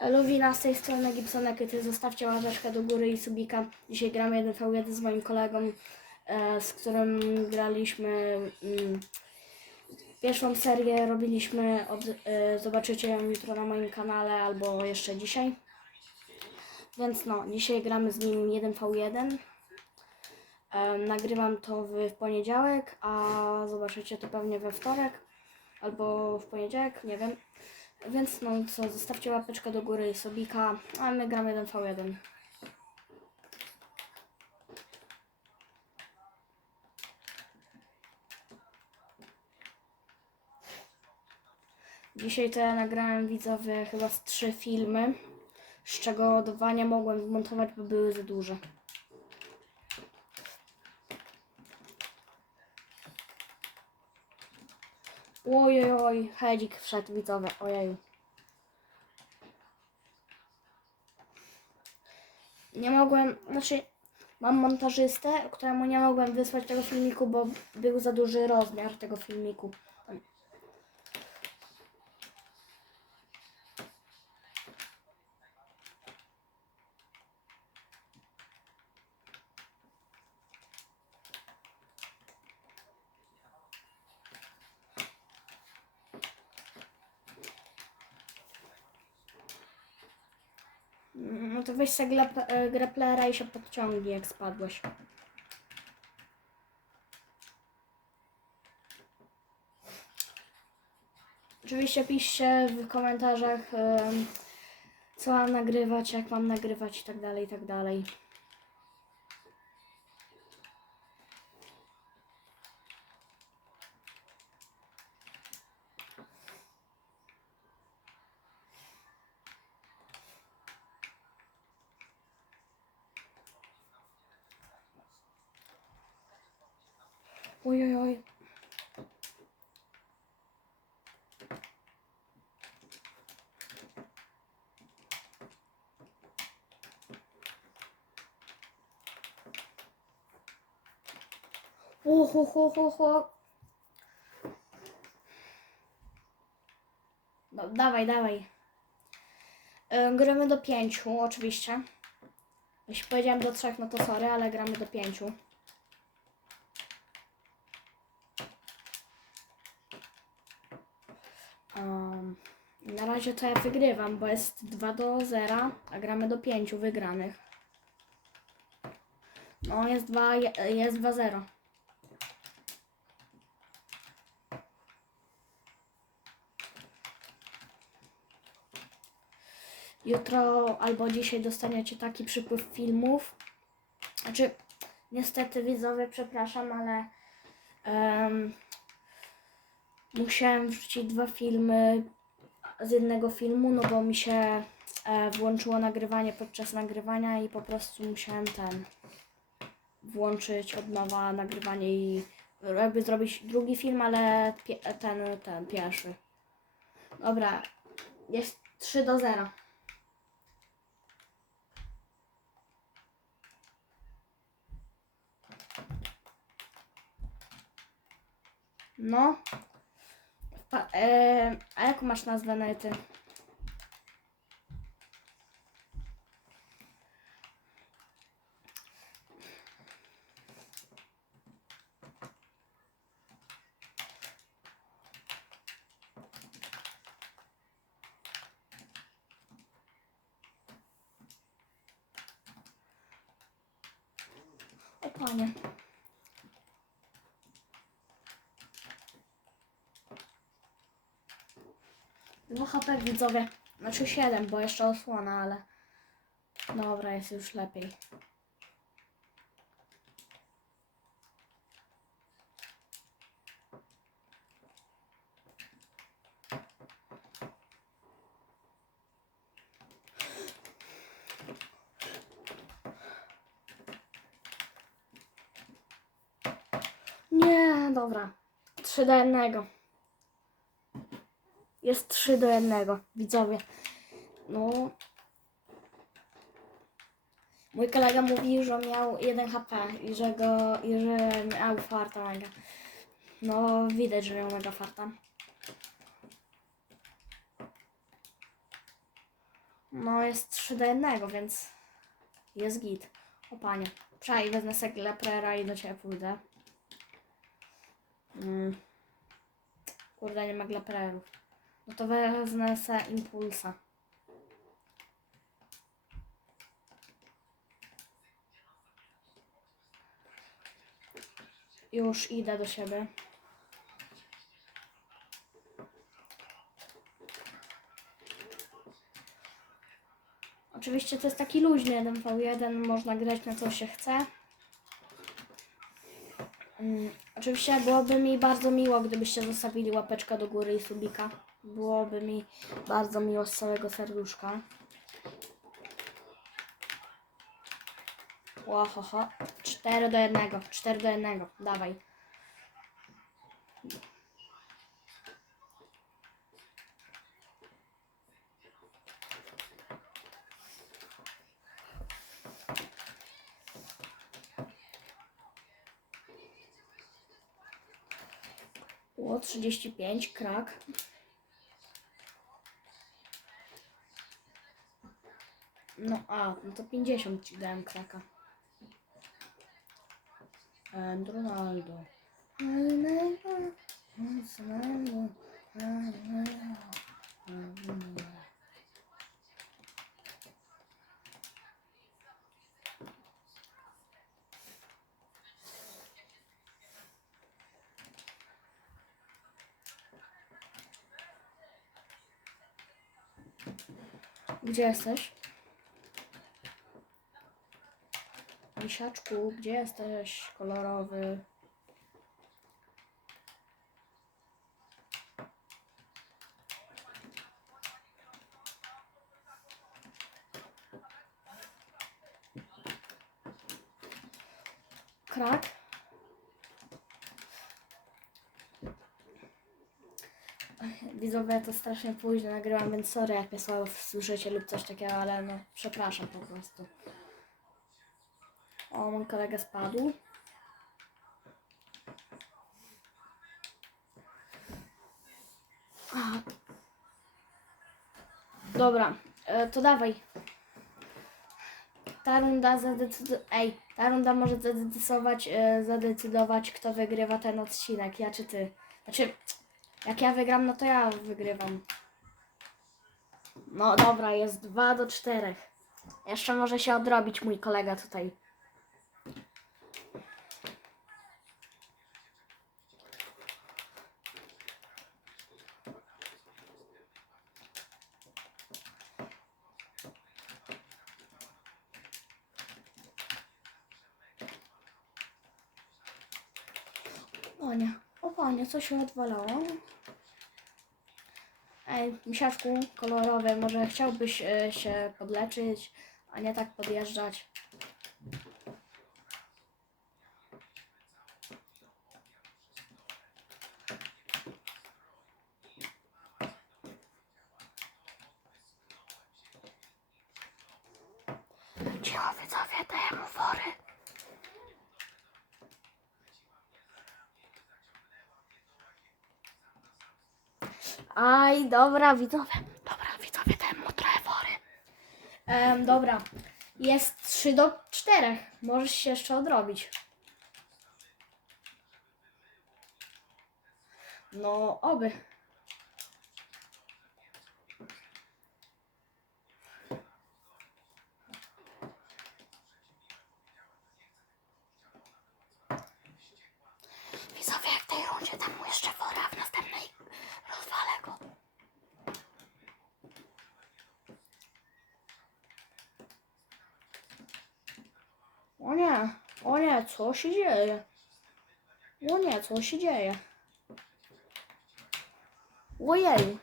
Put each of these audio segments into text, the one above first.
Luwina z tej strony Gibsonek, ty zostawcie łapeczkę do góry i subika. Dzisiaj gramy 1v1 z moim kolegą, e, z którym graliśmy mm, pierwszą serię, robiliśmy, e, zobaczycie ją jutro na moim kanale albo jeszcze dzisiaj. Więc no, dzisiaj gramy z nim 1v1. E, nagrywam to w poniedziałek, a zobaczycie to pewnie we wtorek albo w poniedziałek, nie wiem. Więc no co, zostawcie łapeczkę do góry i sobika, a my gramy 1v1. Dzisiaj to ja nagrałem widzowie chyba z trzy filmy, z czego dwa nie mogłem zmontować, bo były za duże. Ojej, oj, hedzik wszedł widzowie, ojeju. Nie mogłem, znaczy mam montażystę, któremu nie mogłem wysłać tego filmiku, bo był za duży rozmiar tego filmiku. No to weź sobie glep- e, graplera i się podciągnij, jak spadłeś. Oczywiście piszcie w komentarzach, em, co mam nagrywać, jak mam nagrywać i tak dalej, i tak dalej. Oj, oj, oj. O, ho, ho, ho, ho. No, dawaj, dawaj. Y, gramy do pięciu, oczywiście. Jeśli powiedziałem do trzech, no to sorry, ale gramy do pięciu. Um, na razie to ja wygrywam, bo jest 2 do 0, a gramy do 5 wygranych. No, jest 2, jest 2-0. Jutro albo dzisiaj dostaniecie taki przypływ filmów. Znaczy, niestety widzowie, przepraszam, ale em, musiałem wrzucić dwa filmy z jednego filmu, no bo mi się e, włączyło nagrywanie podczas nagrywania i po prostu musiałem ten włączyć od nowa nagrywanie i jakby zrobić drugi film, ale ten, ten pierwszy. Dobra, jest 3 do 0. No. Pa, e, a jaką masz nazwę nety? O panie. Dwa HP widzowie. Znaczy 7, bo jeszcze osłona, ale. Dobra, jest już lepiej. Nie, dobra. 3 do 1. Jest 3 do 1, widzowie. No. Mój kolega mówił, że miał 1 HP i że go, i że miał farta mega. No, widać, że miał mega farta. No jest 3 do 1, więc jest git. O panie. Przaj, wezmę sobie leprera i do ciebie pójdę. Mm. Kurde, nie ma gleprerów. No to wezmę se impulsa. Już idę do siebie. Oczywiście to jest taki luźny 1v1, można grać na co się chce. Mm, oczywiście byłoby mi bardzo miło, gdybyście zostawili łapeczkę do góry i subika. Byłoby mi bardzo miło z całego serduszka. Łohoho. 4 do 1. 4 do 1. Dawaj. Było 35, krak. No a, no to 50 ci dałem kraka. And Ronaldo. Gdzie jesteś? Misiaczku, gdzie jesteś? Kolorowy. Krak. Widzowie, to strasznie późno nagrywam, więc sorry, jak mnie słabo słyszycie lub coś takiego, ale no, przepraszam po prostu. O, mój kolega spadł. Dobra, e, to dawaj. Ta runda zadecydować. Ej, ta runda może zadecydować, e, zadecydować, kto wygrywa ten odcinek. Ja czy ty? Znaczy, jak ja wygram, no to ja wygrywam. No dobra, jest 2 do 4. Jeszcze może się odrobić mój kolega tutaj. O nie, o panie, co się odwalało? Ej, misiaczku kolorowy, może chciałbyś e, się podleczyć, a nie tak podjeżdżać? Aj, dobra, widzowie. Dobra, widzowie, mu trochę fory. Em, dobra, jest 3 do 4. Możesz się jeszcze odrobić. No, oby. Widzowie, jak w tej rundzie dam mu jeszcze fora, a w następnej rozwalę go. O nie, o nie, co się dzieje? O nie, co się dzieje? Ojej.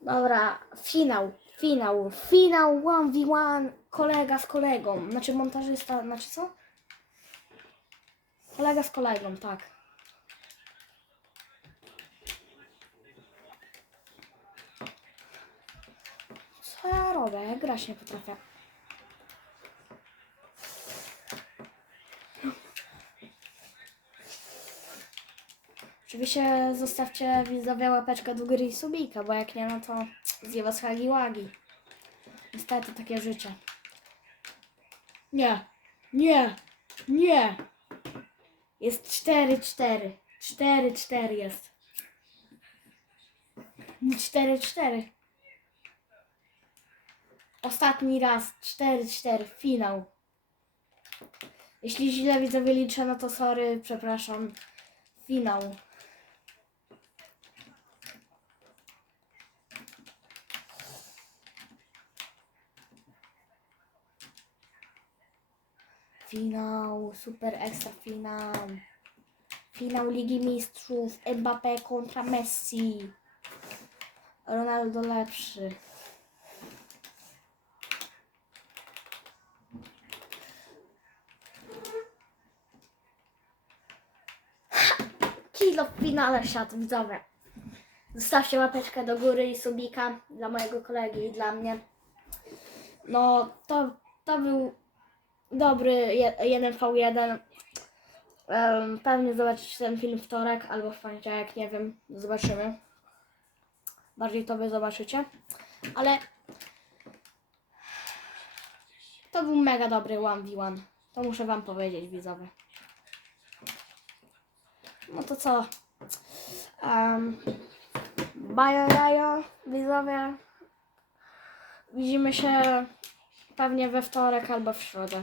Dobra, finał, finał, finał 1v1, kolega z kolegą, znaczy montażysta, znaczy co? Kolega z kolegą, tak. Co ja robię? Grać nie potrafię. Oczywiście zostawcie widzowie łapeczkę do góry i subika, bo jak nie, no to zje was hagi łagi. Niestety takie życie. Nie, nie, nie. Jest 4-4. 4-4 jest. 4-4. Ostatni raz. 4-4. Finał. Jeśli źle widzowie liczę, no to sorry, przepraszam. Finał. Finał, super ekstra finał. Finał Ligi Mistrzów, Mbappé kontra Messi. Ronaldo lepszy. Kilo w finale siadł, widzowie. Zostawcie łapeczkę do góry i subika dla mojego kolegi i dla mnie. No, to, to był dobry je- 1v1. Um, pewnie zobaczycie ten film wtorek albo w poniedziałek, nie wiem, zobaczymy. Bardziej to wy zobaczycie. Ale to był mega dobry 1v1. To muszę wam powiedzieć, widzowie. No to co? Um, bajo widzowie. Widzimy się pewnie we wtorek albo w środę.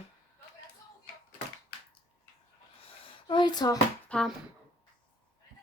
No i co? Pa.